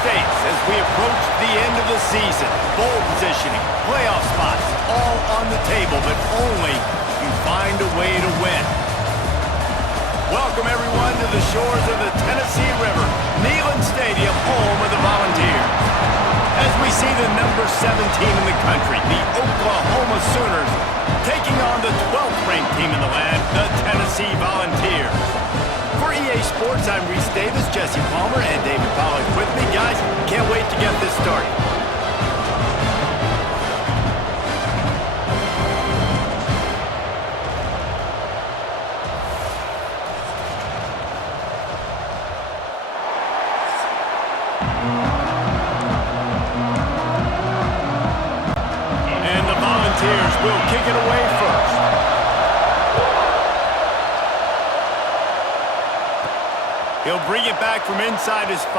stakes as we approach the end of the season. Bowl positioning, playoff spots, all on the table, but only if you find a way to win. Welcome, everyone, to the shores of the Tennessee River, Neyland Stadium, home of the Volunteers. As we see the number 7 team in the country, the Oklahoma Sooners, taking on the 12th ranked team in the land, the Tennessee Volunteers. For EA Sports, I'm Reese Davis, Jesse Palmer, and David Pollack with me. Guys, can't wait to get this started. And the Volunteers will kick it away first. He'll bring it back from inside his 5.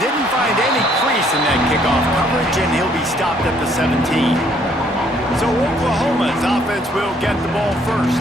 Didn't find any crease in that kickoff coverage, and he'll be stopped at the 17. So Oklahoma's offense will get the ball first.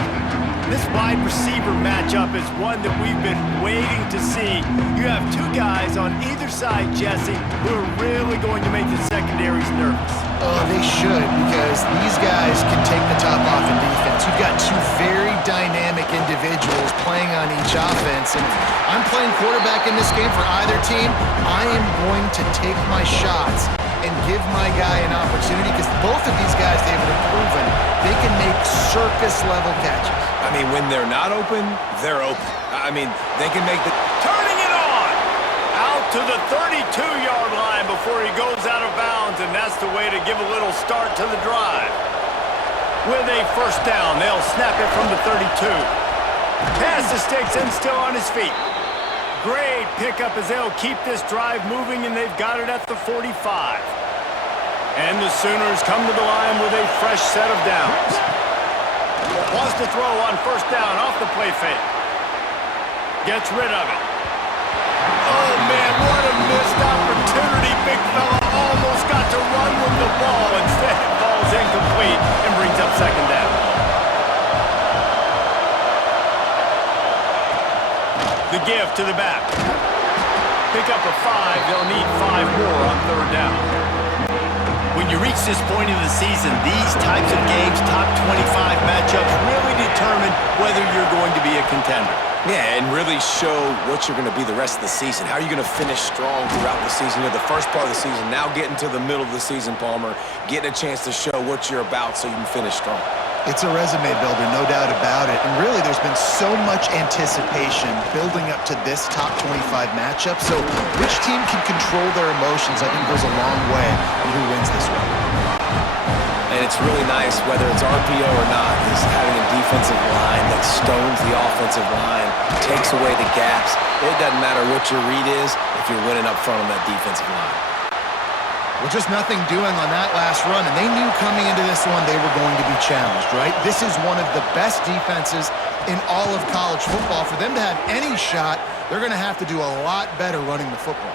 This wide receiver matchup is one that we've been waiting to see. You have 2 guys on either side, Jesse, who are really going to make the secondaries nervous. Oh, they should, because these guys can take the top off in defense. You've got 2 very dynamic individuals playing on each offense, and I'm playing quarterback in this game for either team. I am going to take my shots and give my guy an opportunity, because both of these guys, they've been proven they can make circus-level catches. I mean, when they're not open, they're open. I mean, they can make the... Turning it on! Out to the 32-yard line before he goes out of bounds, and that's the way to give a little start to the drive. With a first down, they'll snap it from the 32. Pass the sticks and still on his feet. Great pickup as they'll keep this drive moving, and they've got it at the 45. And the Sooners come to the line with a fresh set of downs. Wants to throw on first down off the play fake. Gets rid of it. Oh, man, what a missed opportunity. Big fella almost got to run with the ball. Instead, it falls incomplete and brings up second down. The give to the back. Pick up a 5. They'll need 5 more on third down. When you reach this point in the season, these types of games, top 25 matchups, really determine whether you're going to be a contender. Yeah, and really show what you're going to be the rest of the season. How are you going to finish strong throughout the season? You're the first part of the season, now getting to the middle of the season, Palmer, getting a chance to show what you're about so you can finish strong. It's a resume builder, no doubt about it. And really, there's been so much anticipation building up to this top 25 matchup. So which team can control their emotions, I think, goes a long way in who wins this one. And it's really nice, whether it's RPO or not, is having a defensive line that stones the offensive line, takes away the gaps. It doesn't matter what your read is if you're winning up front on that defensive line. Well, just nothing doing on that last run, and they knew coming into this one they were going to be challenged, right? This is one of the best defenses in all of college football. For them to have any shot, they're going to have to do a lot better running the football.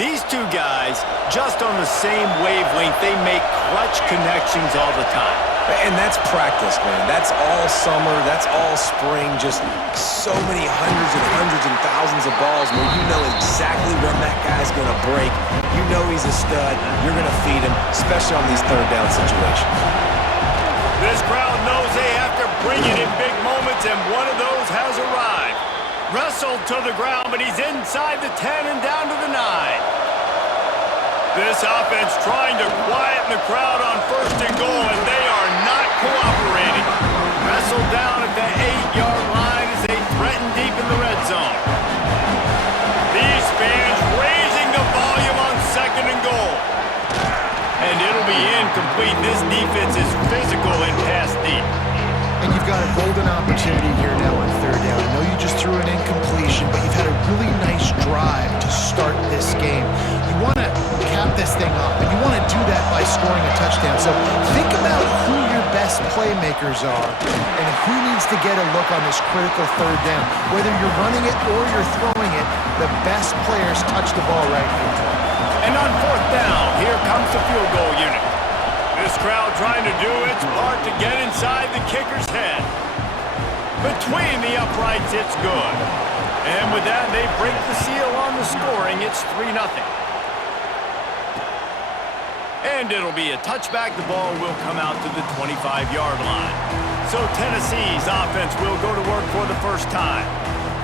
These 2 guys, just on the same wavelength, they make clutch connections all the time. And that's practice, man. That's all summer. That's all spring. Just so many hundreds and thousands of balls where you know exactly when that guy's going to break. You know he's a stud. You're going to feed him, especially on these third down situations. This crowd knows they have to bring it in big moments, and one of those has arrived. Wrestled to the ground, but he's inside the 10 and down to the 9. This offense trying to quieten the crowd on first and goal, and they are not cooperating. Wrestled down at the 8-yard line as they threaten deep in the red zone. These fans raising the volume on second and goal. And it'll be incomplete. This defense is physical and pass deep. And you've got a golden opportunity here now on third down. I know you just threw an incompletion, but you've had a really nice drive to start this game. You want to cap this thing off, and you want to do that by scoring a touchdown. So think about who your best playmakers are and who needs to get a look on this critical third down. Whether you're running it or you're throwing it, the best players touch the ball right here. And on fourth down, here comes the field goal unit. This crowd trying to do its part to get inside the kicker's head. Between the uprights, it's good. And with that, they break the seal on the scoring. It's 3-0. And it'll be a touchback. The ball will come out to the 25-yard line. So Tennessee's offense will go to work for the first time.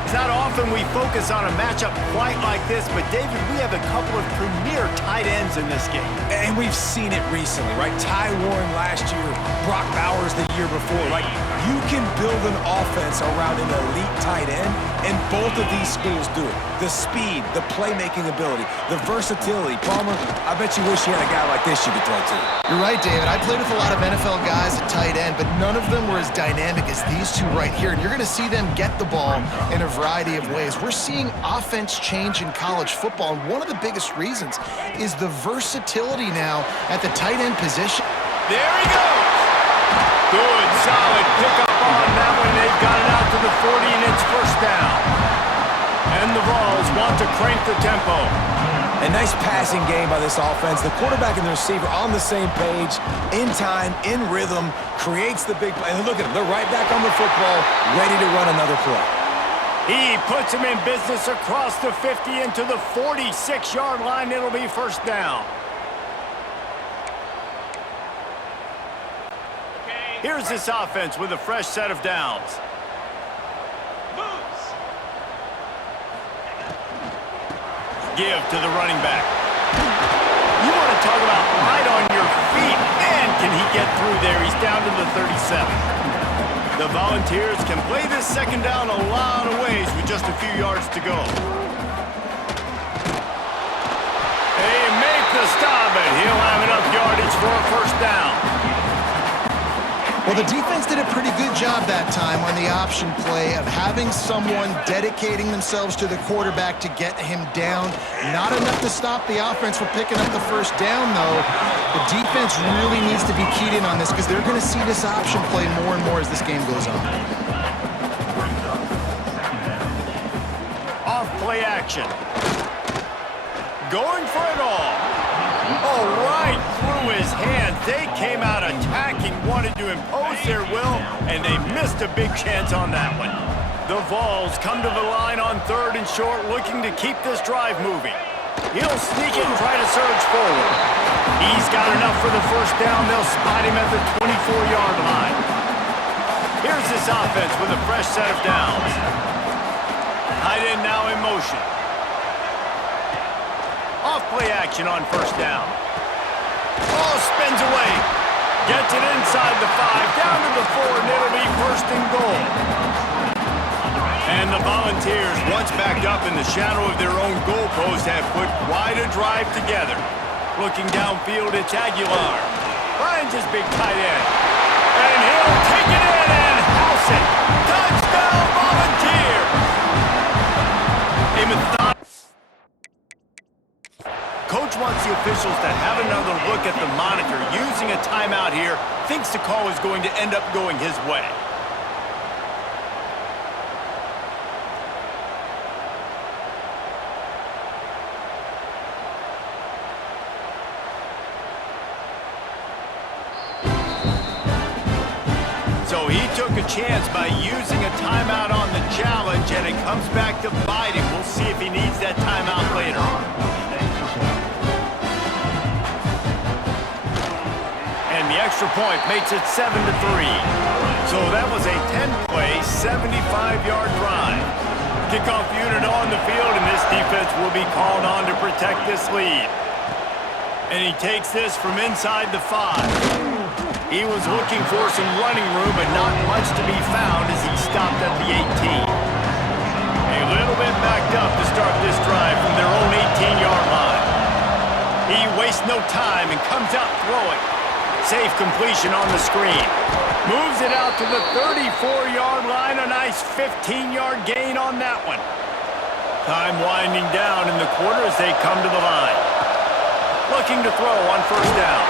It's not often we focus on a matchup quite like this, but David, we have a couple of premier tight ends in this game. And we've seen it recently, right? Ty Warren last year, Brock Bowers the year before. Like, you can build an offense around an elite tight end, and both of these schools do it. The speed, the playmaking ability, the versatility. Palmer, I bet you wish you had a guy like this you could throw to. You're right, David. I played with a lot of NFL guys at tight end, but none of them were as dynamic as these two right here. And you're going to see them get the ball in a variety of ways. We're seeing offense change in college football, and one of the biggest reasons is the versatility now at the tight end position. There he goes. Good, solid pickup on that one. They've got it out to the 40, and it's first down. And the Vols want to crank the tempo. A nice passing game by this offense. The quarterback and the receiver on the same page, in time, in rhythm, creates the big play. And look at them. They're right back on the football, ready to run another play. He puts him in business across the 50 into the 46-yard line. It'll be first down. Here's this offense with a fresh set of downs. Give to the running back. You want to talk about light on your feet. Man, can he get through there. He's down to the 37. The Volunteers can play this second down a lot of ways with just a few yards to go. They make the stop, and he'll have enough yardage for a first down. Well, the defense did a pretty good job that time on the option play of having someone dedicating themselves to the quarterback to get him down. Not enough to stop the offense from picking up the first down, though. The defense really needs to be keyed in on this because they're going to see this option play more and more as this game goes on. Off play action. Going for it all. Oh, right through his hands. They came out attacking, wanted to impose their will, and they missed a big chance on that one. The Vols come to the line on 3rd and short, looking to keep this drive moving. He'll sneak it and try to surge forward. He's got enough for the first down. They'll spot him at the 24-yard line. Here's this offense with a fresh set of downs. Tight end now in motion. Off play action on first down. Oh, spins away. Gets it inside the 5, down to the 4, and it'll be first and goal. And the Volunteers, once backed up in the shadow of their own goalpost, have put quite a drive together. Looking downfield, it's Aguilar. Finds his big tight end. And he'll take it in and house it. Touchdown, Volunteers! A methodical. Coach wants the officials to have another look at the monitor. Using a timeout here, thinks the call is going to end up going his way. So he took a chance by using a timeout on the challenge, and it comes back to bite him. We'll see if he needs that timeout later. And the extra point makes it 7-3. So that was a 10-play, 75-yard drive. Kickoff unit on the field, and this defense will be called on to protect this lead. And he takes this from inside the 5. He was looking for some running room, but not much to be found as he stopped at the 18. A little bit backed up to start this drive from their own 18-yard line. He wastes no time and comes out throwing. Safe completion on the screen. Moves it out to the 34-yard line. A nice 15-yard gain on that one. Time winding down in the quarter as they come to the line. Looking to throw on first down.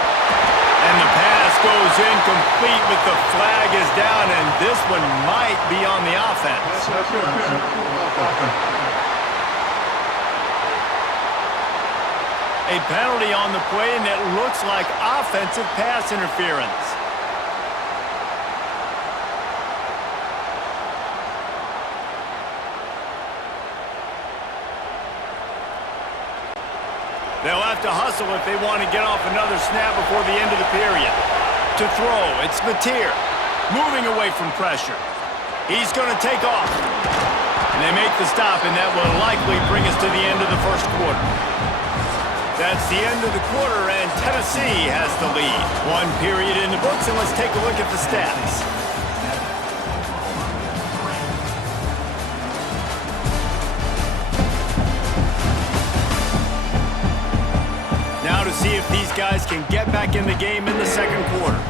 And the pass goes incomplete, but the flag is down, and this one might be on the offense. A penalty on the play, and it looks like offensive pass interference. They'll have to hustle if they want to get off another snap before the end of the period. To throw, it's Mateer, moving away from pressure. He's going to take off. And they make the stop, and that will likely bring us to the end of the first quarter. That's the end of the quarter, and Tennessee has the lead. One period in the books, and let's take a look at the stats. Now to see if these guys can get back in the game in the second quarter.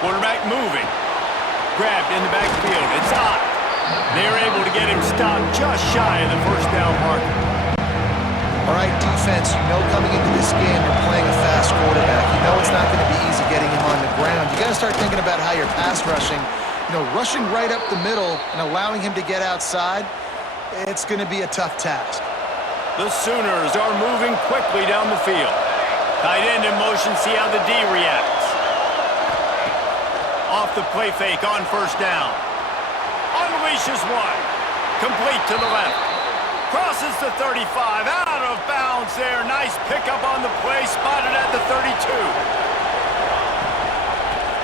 Quarterback moving. Grabbed in the backfield. It's Ott. They're able to get him stopped just shy of the first down marker. All right, defense, you know coming into this game you're playing a fast quarterback. You know it's not going to be easy getting him on the ground. You got to start thinking about how you're pass rushing. You know, rushing right up the middle and allowing him to get outside, it's going to be a tough task. The Sooners are moving quickly down the field. Tight end in motion, see how the D reacts. Off the play fake on first down. Unleashes one. Complete to the left. Crosses the 35. Out of bounds there. Nice pickup on the play. Spotted at the 32.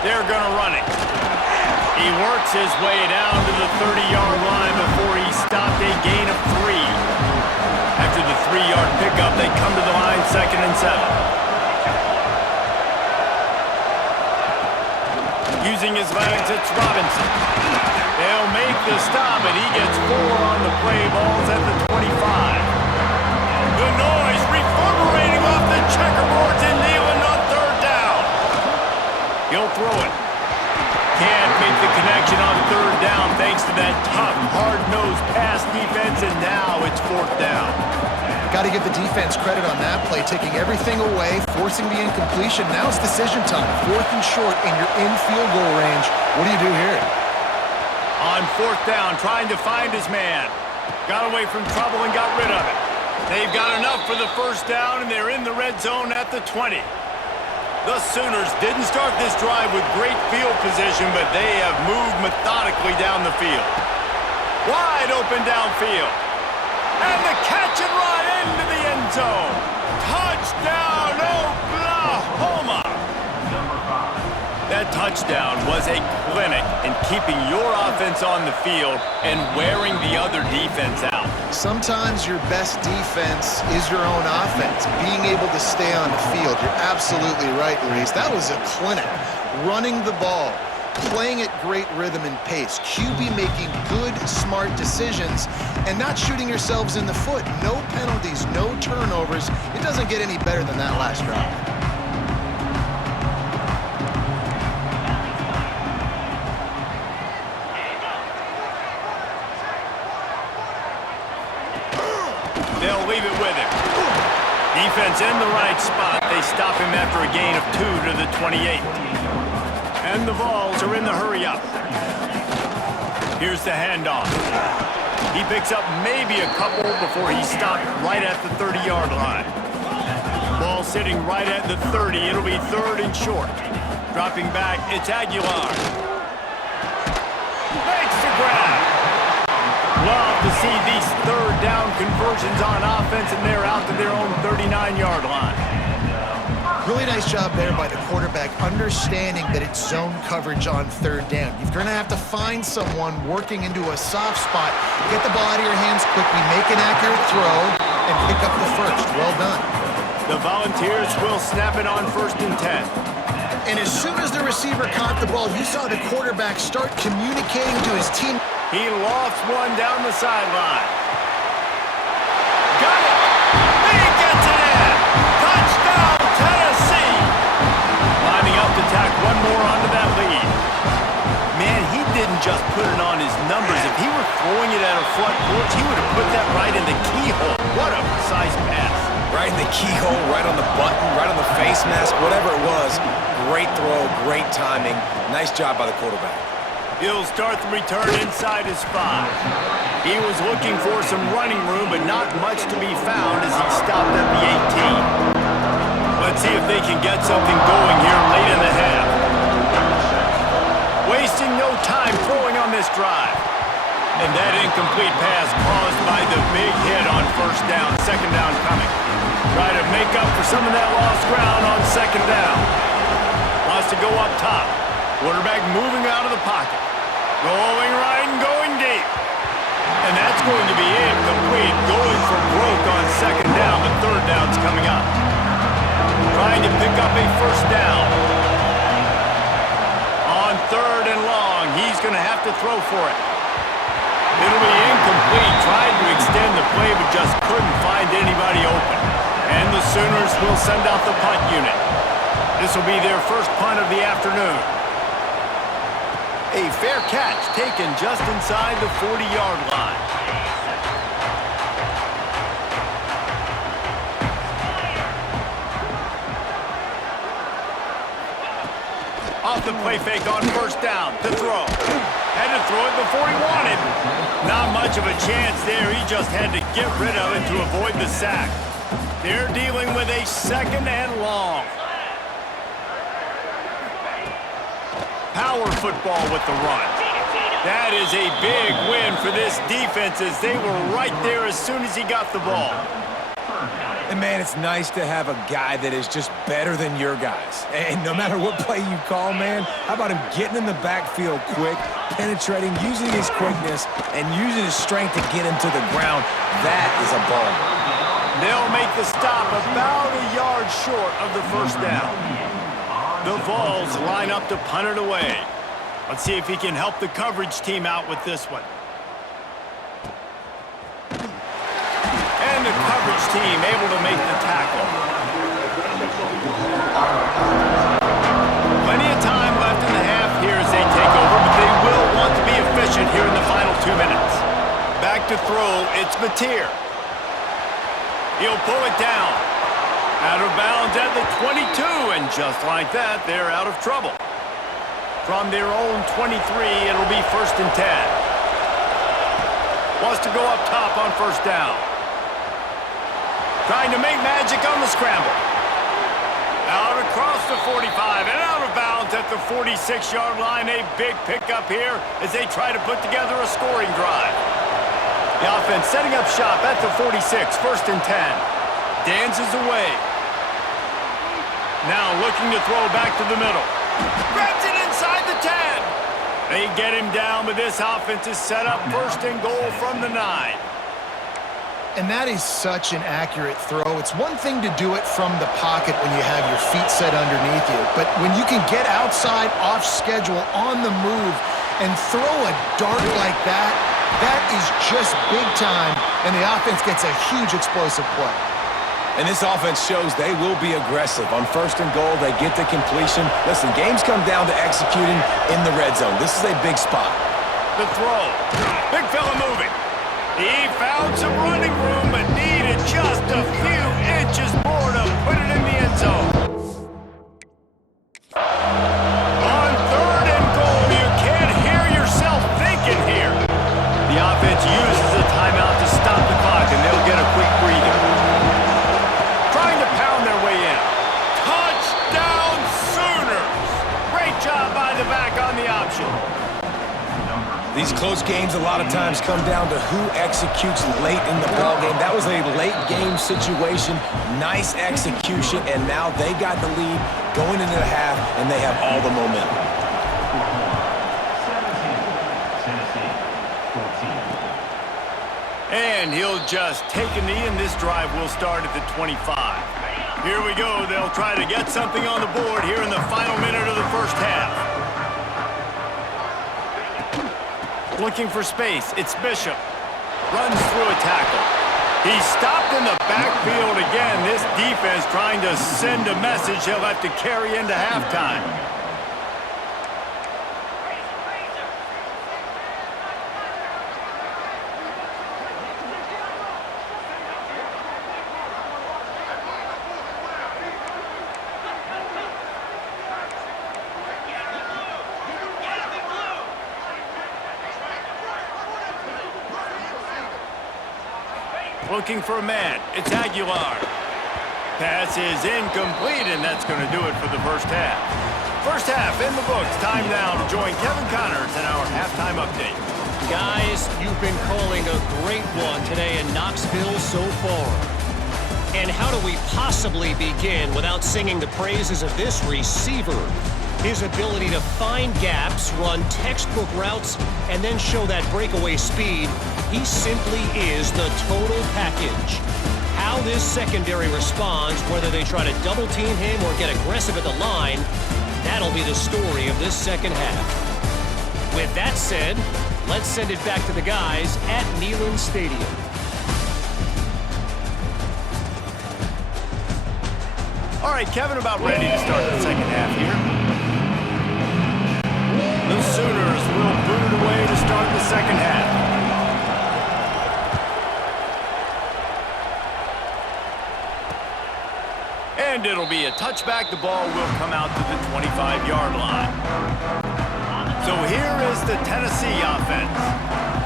They're going to run it. He works his way down to the 30-yard line before he stopped a gain of 3. After the 3-yard pickup, they come to the line 2nd and 7. Using his legs, it's Robinson. They'll make the stop, and he gets 4 on the play. Ball's at the 25. The noise reverberating off the checkerboards and Nealon on 3rd down. He'll throw it. Can't make the connection on 3rd down thanks to that tough, hard-nosed pass defense, and now it's 4th down. Got to give the defense credit on that play, taking everything away, forcing the incompletion. Now it's decision time. 4th and short, and you're in field goal range. What do you do here? On 4th down, trying to find his man. Got away from trouble and got rid of it. They've got enough for the 1st down, and they're in the red zone at the 20. The Sooners didn't start this drive with great field position, but they have moved methodically down the field. Wide open downfield. And the catch and run into the end zone. Touchdown, Oklahoma! That touchdown was a clinic in keeping your offense on the field and wearing the other defense out. Sometimes your best defense is your own offense, being able to stay on the field. You're absolutely right, Reese. That was a clinic. Running the ball, playing at great rhythm and pace, QB making good, smart decisions, and not shooting yourselves in the foot. No penalties, no turnovers. It doesn't get any better than that last drive. They'll leave it with him. Defense in the right spot. They stop him after a gain of 2 to the 28. And the Vols are in the hurry-up. Here's the handoff. He picks up maybe a couple before he stopped right at the 30-yard line. Ball sitting right at the 30. It'll be 3rd and short. Dropping back, it's Aguilar. Makes the grab. Love to see these 3rd down conversions on offense, and they're out to their own 39-yard line. Really nice job there by the quarterback, understanding that it's zone coverage on 3rd down. You're going to have to find someone working into a soft spot, get the ball out of your hands quickly, make an accurate throw, and pick up the 1st. Well done. The Volunteers will snap it on 1st and 10. And as soon as the receiver caught the ball, you saw the quarterback start communicating to his team. He lofts one down the sideline. Got it! He gets it in! Touchdown, Tennessee! Lining up to tack one more onto that lead. Man, he didn't just put it on his numbers. If he were throwing it at a front porch, he would have put that right in the keyhole. What a precise pass. Right in the keyhole, right on the button, right on the face mask, whatever it was. Great throw, great timing. Nice job by the quarterback. He'll start the return inside his 5. He was looking for some running room, but not much to be found as he stopped at the 18. Let's see if they can get something going here late in the half. wasting no time throwing on this drive. And that incomplete pass caused by the big hit on first down, second down coming. Try to make up for some of that lost ground on second down. Wants to go up top. Quarterback moving out of the pocket. Going right and going deep. And that's going to be incomplete. Going for broke on second down. The third down's coming up. Trying to pick up a first down. On third and long, he's going to have to throw for it. It'll be incomplete. Tried to extend the play, but just couldn't find anybody open. And the Sooners will send out the punt unit. This will be their first punt of the afternoon. A fair catch taken just inside the 40-yard line. Off the play fake on first down to throw. Had to throw it before he wanted. Not much of a chance there. He just had to get rid of it to avoid the sack. They're dealing with a second and long. Power football with the run. That is a big win for this defense as they were right there as soon as he got the ball. And, man, it's nice to have a guy that is just better than your guys. And no matter what play you call, man, how about him getting in the backfield quick, penetrating, using his quickness, and using his strength to get him to the ground. That is a ball. They'll make the stop about a yard short of the first down. The Vols line up to punt it away. Let's see if he can help the coverage team out with this one. And the coverage team able to make the tackle. Plenty of time left in the half here as they take over, but they will want to be efficient here in the final 2 minutes. Back to throw, it's Mateer. He'll pull it down. Out of bounds at the 22, and just like that, they're out of trouble. From their own 23, it'll be first and 10. Wants to go up top on first down. Trying to make magic on the scramble. Out across the 45 and out of bounds at the 46-yard line. A big pickup here as they try to put together a scoring drive. The offense setting up shop at the 46, first and 10. Dances away. Now looking to throw back to the middle. Grabs it inside the 10. They get him down, but this offense is set up first and goal from the 9. And that is such an accurate throw. It's one thing to do it from the pocket when you have your feet set underneath you, but when you can get outside, off schedule, on the move, and throw a dart like that, that is just big time, and the offense gets a huge explosive play. And this offense shows they will be aggressive. On first and goal, they get the completion. Listen, games come down to executing in the red zone. This is a big spot. The throw. Big fella moving. He found some running room, but needed just a few inches more to put it in the end zone. On third and goal, you can't hear yourself thinking here. The offense uses a timeout to stop the clock, and they'll get a quick breather. Trying to pound their way in. Touchdown Sooners! Great job by the back on the option. These close games a lot of times come down to who executes late in the ballgame. That was a late game situation, nice execution, and now they got the lead going into the half, and they have all the momentum. And he'll just take a knee, and this drive will start at the 25. Here we go. They'll try to get something on the board here in the final minute of the first half. Looking for space. It's Bishop. Runs through a tackle. He's stopped in the backfield again. This defense trying to send a message he'll have to carry into halftime. Looking for a man. It's Aguilar. Pass is incomplete, and that's going to do it for the first half. First half in the books. Time now to join Kevin Connors in our halftime update. Guys, you've been calling a great one today in Knoxville so far. And how do we possibly begin without singing the praises of this receiver? His ability to find gaps, run textbook routes, and then show that breakaway speed. He simply is the total package. How this secondary responds, whether they try to double team him or get aggressive at the line, that'll be the story of this second half. With that said, let's send it back to the guys at Neyland Stadium. All right, Kevin, about ready to start the second half here. The Sooners will boot it away to start the second half. And it'll be a touchback. The ball will come out to the 25-yard line. So here is the Tennessee offense.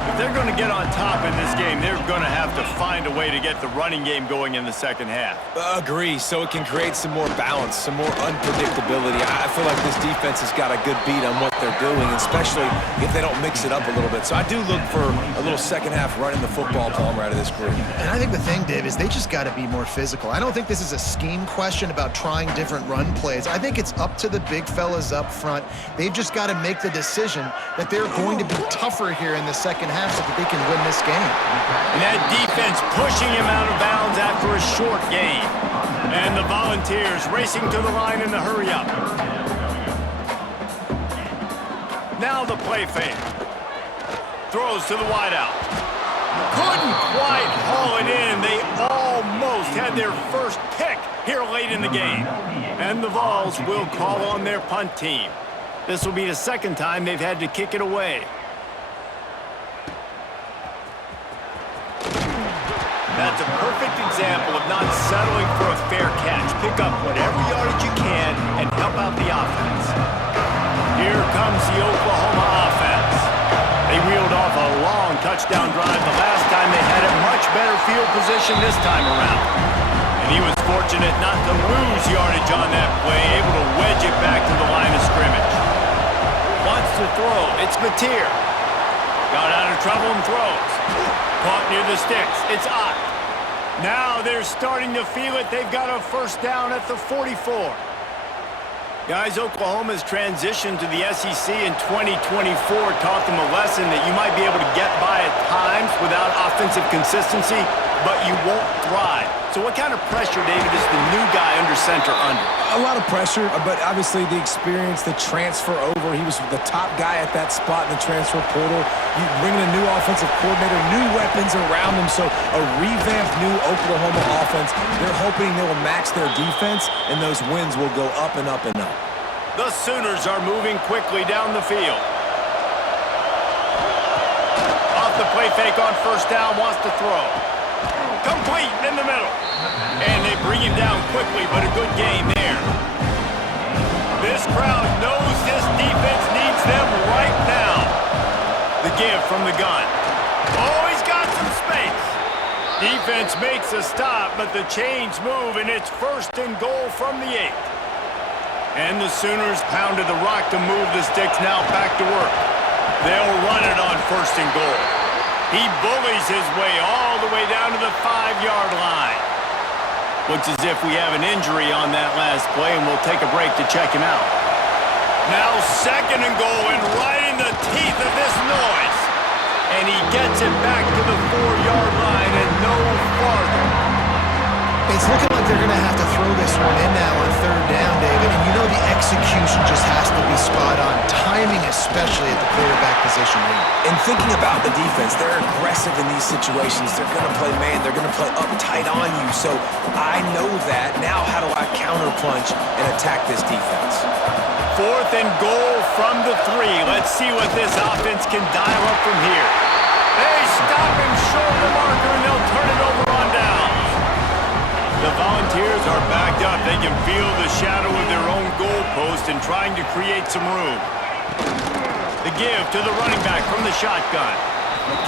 If they're going to get on top in this game, they're going to have to find a way to get the running game going in the second half. Agree, so it can create some more balance, some more unpredictability. I feel like this defense has got a good beat on what they're doing, especially if they don't mix it up a little bit. So I do look for a little second half running the football Palmer out of this group. And I think the thing, Dave, is they just got to be more physical. I don't think this is a scheme question about trying different run plays. I think it's up to the big fellas up front. They've just got to make the decision that they're going to be tougher here in the second half so that they can win this game. And that defense pushing him out of bounds after a short gain. And the Volunteers racing to the line in the hurry up. Now the play fake. Throws to the wideout. Couldn't quite haul it in. They almost had their first pick here late in the game. And the Vols will call on their punt team. This will be the second time they've had to kick it away. That's a perfect example of not settling for a fair catch. Pick up whatever yardage you can and help out the offense. Here comes the Oklahoma offense. They reeled off a long touchdown drive the last time. They had a much better field position this time around. And he was fortunate not to lose yardage on that play, able to wedge it back to the line of scrimmage. Wants to throw. It's Mateer. Got out of trouble and throws. Caught near the sticks. It's Ott. Now they're starting to feel it. They've got a first down at the 44. Guys, Oklahoma's transition to the SEC in 2024 taught them a lesson that you might be able to get by at times without offensive consistency, but you won't thrive. So what kind of pressure, David, is the new guy under center under? A lot of pressure, but obviously the experience, the transfer over. He was the top guy at that spot in the transfer portal. You bring in a new offensive coordinator, new weapons around him, so a revamped new Oklahoma offense. They're hoping they will match their defense, and those wins will go up and up and up. The Sooners are moving quickly down the field. Off the play fake on first down, wants to throw. Complete in the middle. And they bring him down quickly, but a good gain there. This crowd knows this defense needs them right now. The give from the gun. Oh, he's got some space. Defense makes a stop, but the chains move, and it's first and goal from the 8. And the Sooners pounded the rock to move the sticks, now back to work. They'll run it on first and goal. He bullies his way all the way down to the 5-yard line. Looks as if we have an injury on that last play, and we'll take a break to check him out. Now second and goal, and right in the teeth of this noise. And he gets it back to the 4-yard line and no farther. It's looking like they're going to have to throw this one in now on third down, David. And you know the execution just has to be spot on. Timing, especially at the quarterback position. And thinking about the defense, they're aggressive in these situations. They're going to play man. They're going to play up tight on you. So I know that. Now how do I counterpunch and attack this defense? Fourth and goal from the 3. Let's see what this offense can dial up from here. They stop him short of the marker, and they'll turn it over on downs. The Volunteers are backed up. They can feel the shadow of their own goalpost and trying to create some room. The give to the running back from the shotgun.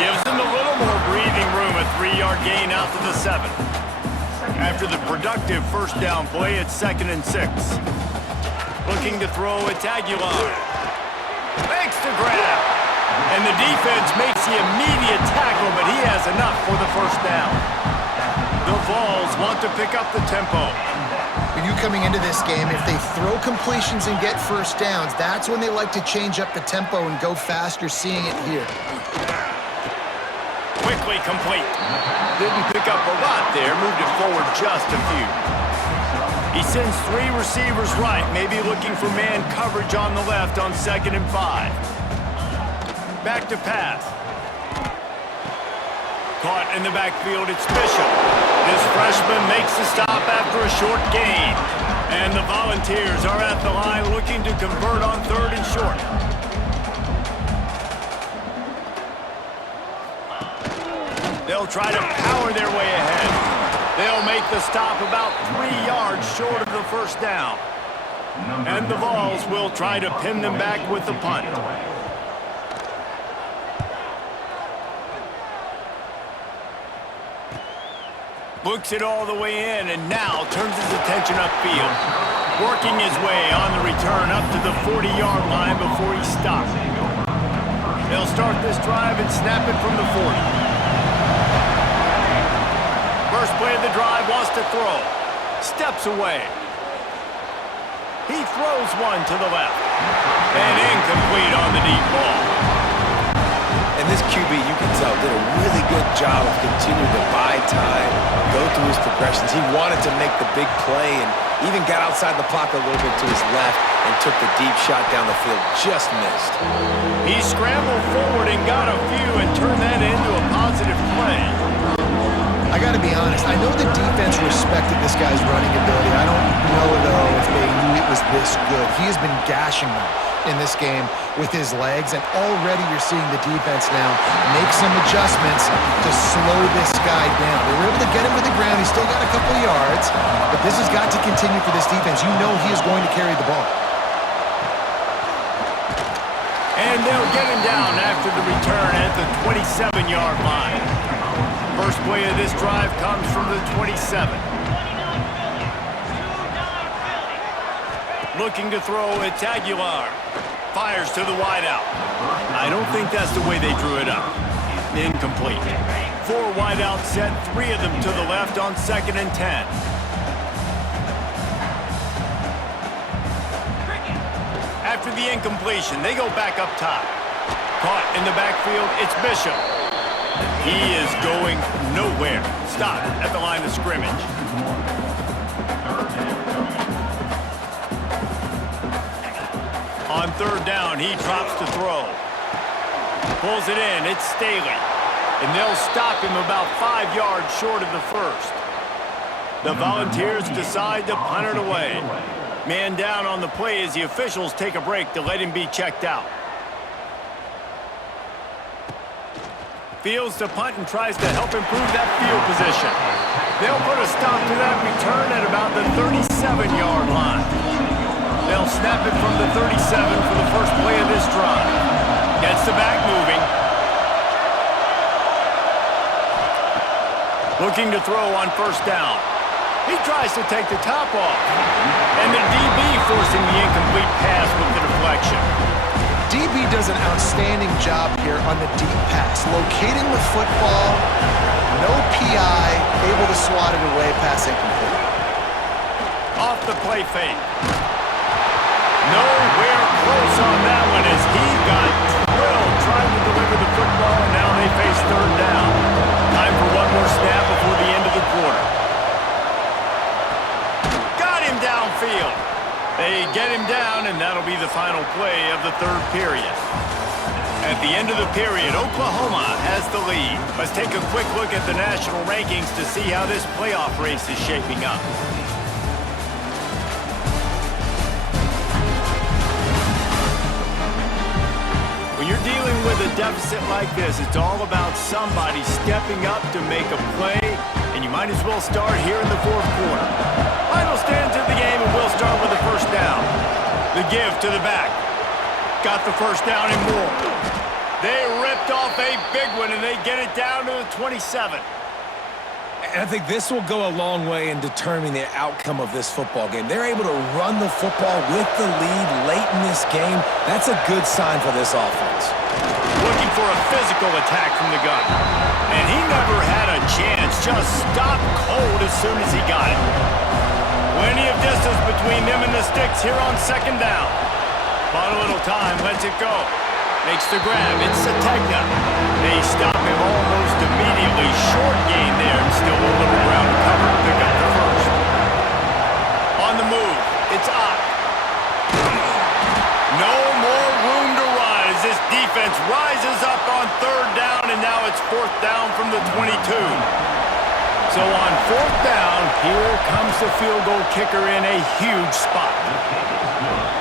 Gives them a little more breathing room. A 3-yard gain out to the 7. After the productive first down play, it's 2nd and 6. Looking to throw, it's Aguilar. Makes the grab. And the defense makes the immediate tackle, but he has enough for the first down. The Vols want to pick up the tempo. For you coming into this game, if they throw completions and get first downs, that's when they like to change up the tempo and go faster, seeing it here. Quickly complete. Didn't pick up a lot there, moved it forward just a few. He sends 3 receivers right, maybe looking for man coverage on the left on 2nd and 5. Back to pass. Caught in the backfield, it's Bishop. This freshman makes the stop after a short gain. And the Volunteers are at the line looking to convert on 3rd and short. They'll try to power their way ahead. They'll make the stop about 3 yards short of the first down. And the Vols will try to pin them back with the punt. Looks it all the way in and now turns his attention upfield. Working his way on the return up to the 40-yard line before he stops. They'll start this drive and snap it from the 40. First play of the drive, wants to throw. Steps away. He throws one to the left. And incomplete on the deep ball. And this QB, you can tell, did a really good job of continuing to buy time, go through his progressions. He wanted to make the big play and even got outside the pocket a little bit to his left and took the deep shot down the field. Just missed. He scrambled forward and got a few and turned that into a positive play. I got to be honest, I know the defense respected this guy's running ability. I don't know, though, if they knew it was this good. He has been gashing them in this game with his legs, and already you're seeing the defense now make some adjustments to slow this guy down. They were able to get him to the ground. He's still got a couple yards, but this has got to continue for this defense. You know he is going to carry the ball. And they'll get him down after the return at the 27-yard line. First play of this drive comes from the 27. Looking to throw, it's Aguilar. Fires to the wideout. I don't think that's the way they drew it up. Incomplete. 4 wideouts set, 3 of them to the left on 2nd and 10. After the incompletion, they go back up top. Caught in the backfield, it's Bishop. He is going nowhere. Stop at the line of scrimmage. On 3rd down, he drops to throw. Pulls it in, it's Staley. And they'll stop him about 5 yards short of the first. The Volunteers decide to punt it away. Man down on the play as the officials take a break to let him be checked out. Fields to punt and tries to help improve that field position. They'll put a stop to that return at about the 37-yard line. They'll snap it from the 37 for the first play of this drive. Gets the back moving. Looking to throw on 1st down. He tries to take the top off. And the DB forcing the incomplete pass with the deflection. DB does an outstanding job here on the deep pass. Locating the football, no PI, able to swat it away, pass incomplete. Off the play fake. Nowhere close on that one as he got drilled trying to deliver the football, and now they face 3rd down. Time for one more snap before the end of the quarter. Got him downfield. They get him down, and that'll be the final play of the 3rd period. At the end of the period, Oklahoma has the lead. Let's take a quick look at the national rankings to see how this playoff race is shaping up. When you're dealing with a deficit like this, it's all about somebody stepping up to make a play, and you might as well start here in the 4th quarter. Final stands of the game, and we'll start with the 1st down. The give to the back. Got the 1st down and more. They ripped off a big one, and they get it down to the 27. And I think this will go a long way in determining the outcome of this football game. They're able to run the football with the lead late in this game. That's a good sign for this offense. Looking for a physical attack from the gun. And he never had a chance. Just stopped cold as soon as he got it. Plenty of distance between them and the sticks here on second down. Bought a little time, lets it go. Makes the grab, it's Sategna. They stop him almost immediately. Short gain there, and still a little ground to cover to pick up the first. On the move, it's Ott. No more room to run as this defense rises up on third down, and now it's fourth down from the 22. So on fourth down, here comes the field goal kicker in a huge spot.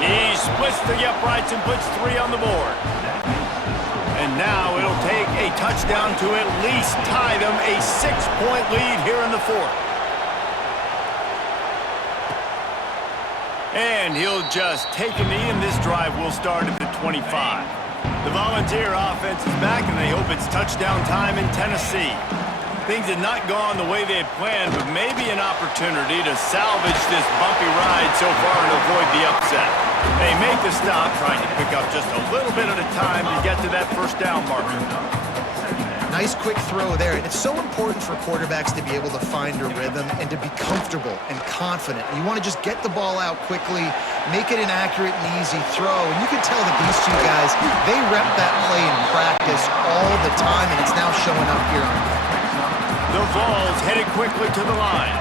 He splits the uprights and puts 3 on the board. And now it'll take a touchdown to at least tie them a 6-point lead here in the fourth. And he'll just take a knee, and this drive will start at the 25. The Volunteer offense is back, and they hope it's touchdown time in Tennessee. Things had not gone the way they had planned, but maybe an opportunity to salvage this bumpy ride so far and avoid the upset. They make the stop, trying to pick up just a little bit at a time to get to that first down marker. Nice quick throw there. And it's so important for quarterbacks to be able to find a rhythm and to be comfortable and confident. You want to just get the ball out quickly, make it an accurate and easy throw. And you can tell that these two guys, they rep that play in practice all the time, and it's now showing up here on game. The Vols headed quickly to the line.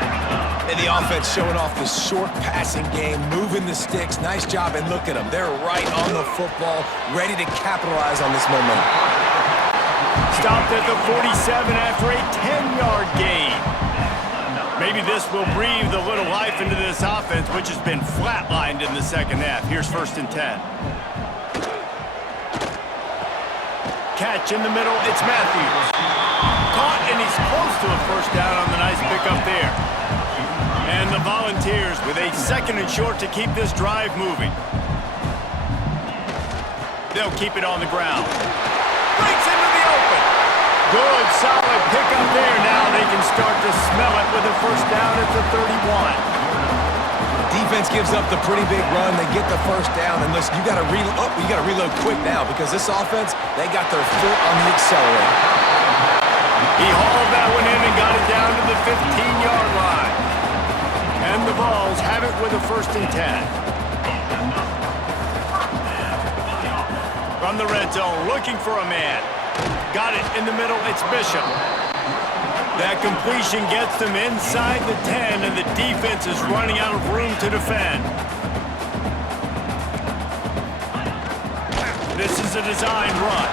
And the offense showing off the short passing game, moving the sticks. Nice job, and look at them. They're right on the football, ready to capitalize on this momentum. Stopped at the 47 after a 10-yard gain. Maybe this will breathe a little life into this offense, which has been flatlined in the second half. Here's 1st and 10. Catch in the middle, it's Matthews. Caught, and he's close to a first down on the nice pickup there. And the Volunteers with a 2nd and short to keep this drive moving. They'll keep it on the ground. Breaks into the open. Good, solid pickup there. Now they can start to smell it with a first down at the 31. Defense gives up the pretty big run. They get the first down, and listen, you got to reload quick now because this offense, they got their foot on the accelerator. He hauled that one in and got it down to the 15-yard line. And the Vols have it with a 1st and 10. From the red zone, looking for a man. Got it in the middle, it's Bishop. That completion gets them inside the 10, and the defense is running out of room to defend. This is a design run.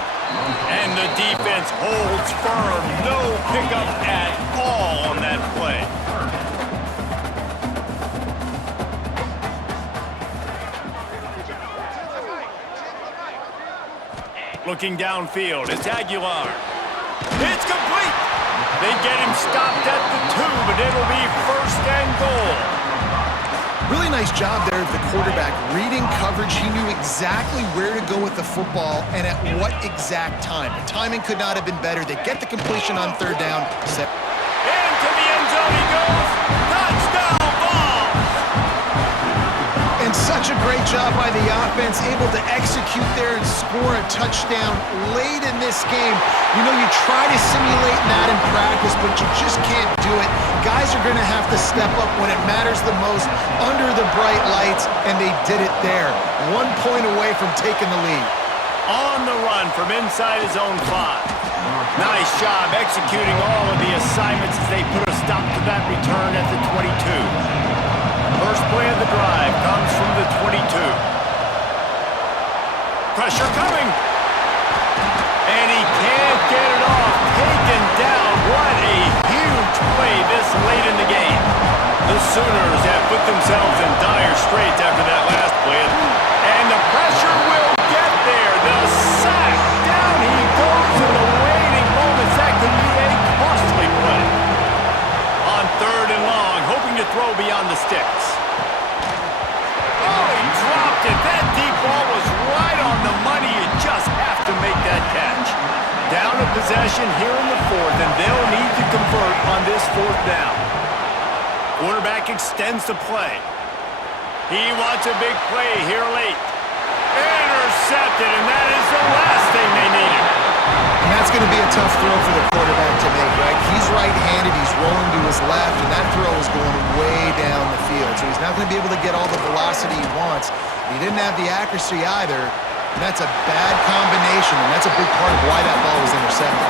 And the defense holds firm. No pickup at all on that play. Looking downfield, it's Aguilar. It's complete. They get him stopped at the 2, but it'll be 1st and goal. Really nice job there of the quarterback. Reading coverage, he knew exactly where to go with the football and at what exact time. The timing could not have been better. They get the completion on 3rd down. Into the end zone he goes. Touchdown, Vols! And such a great job by the offense, able to execute there and score a touchdown late in this game. You know, you try to simulate that in practice, but you just can't do it. Guys are going to have to step up when it matters the most under the bright lights, and they did it there. 1 point away from taking the lead. On the run from inside his own 5. Nice job executing all of the assignments as they put a stop to that return at the 22. First play of the drive comes from the 22. Pressure coming. And he can't get it off. Taken down. What a huge play this late in the game. The Sooners have put themselves in dire straits after that last play. And the pressure will get there. The sack. Down he goes in the waiting moments. That could be a costly play. On 3rd and long, hoping to throw beyond the sticks. Oh, he dropped it. That deep ball was right on the money. You just have to make that catch. Down a possession here in the fourth, and they'll need to convert on this fourth down. Quarterback extends the play. He wants a big play here late. Intercepted, and that is the last thing they needed. And that's going to be a tough throw for the quarterback to make, right? He's right-handed, he's rolling to his left, and that throw is going way down the field. So he's not going to be able to get all the velocity he wants. He didn't have the accuracy either, and that's a bad combination, and that's a big part of why that ball was intercepted.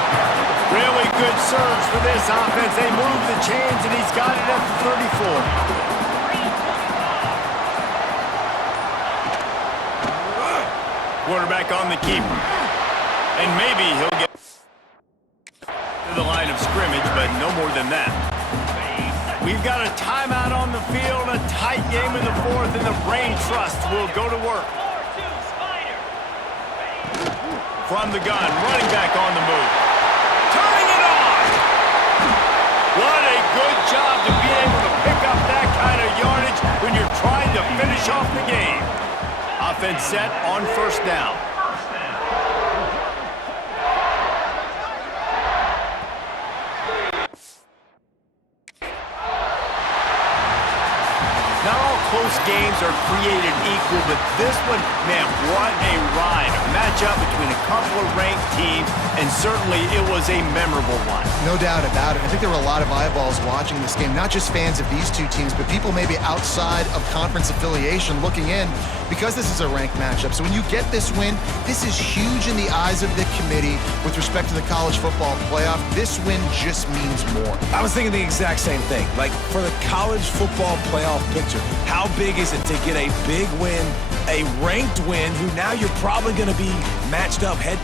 Really good surge for this offense. They move the chains, and he's got it at the 34. Quarterback on the keeper. And maybe he'll get to the line of scrimmage, but no more than that. We've got a timeout on the field, a tight game in the fourth, and the Brain Trust will go to work. From the gun, running back on the move. Turning it on! What a good job to be able to pick up that kind of yardage when you're trying to finish off the game. Offense set on first down. Not all close games are created equal, but this one, man, what a ride. A matchup between a couple of ranked teams, and certainly it was a memorable one. No doubt about it. I think there were a lot of eyeballs watching this game, not just fans of these two teams, but people maybe outside of conference affiliation looking in because this is a ranked matchup. So when you get this win, this is huge in the eyes of the committee with respect to the college football playoff. This win just means more. I was thinking the exact same thing. Like, for the college football playoff picture, how big is it to get a big win, a ranked win, who now you're probably going to be matched up head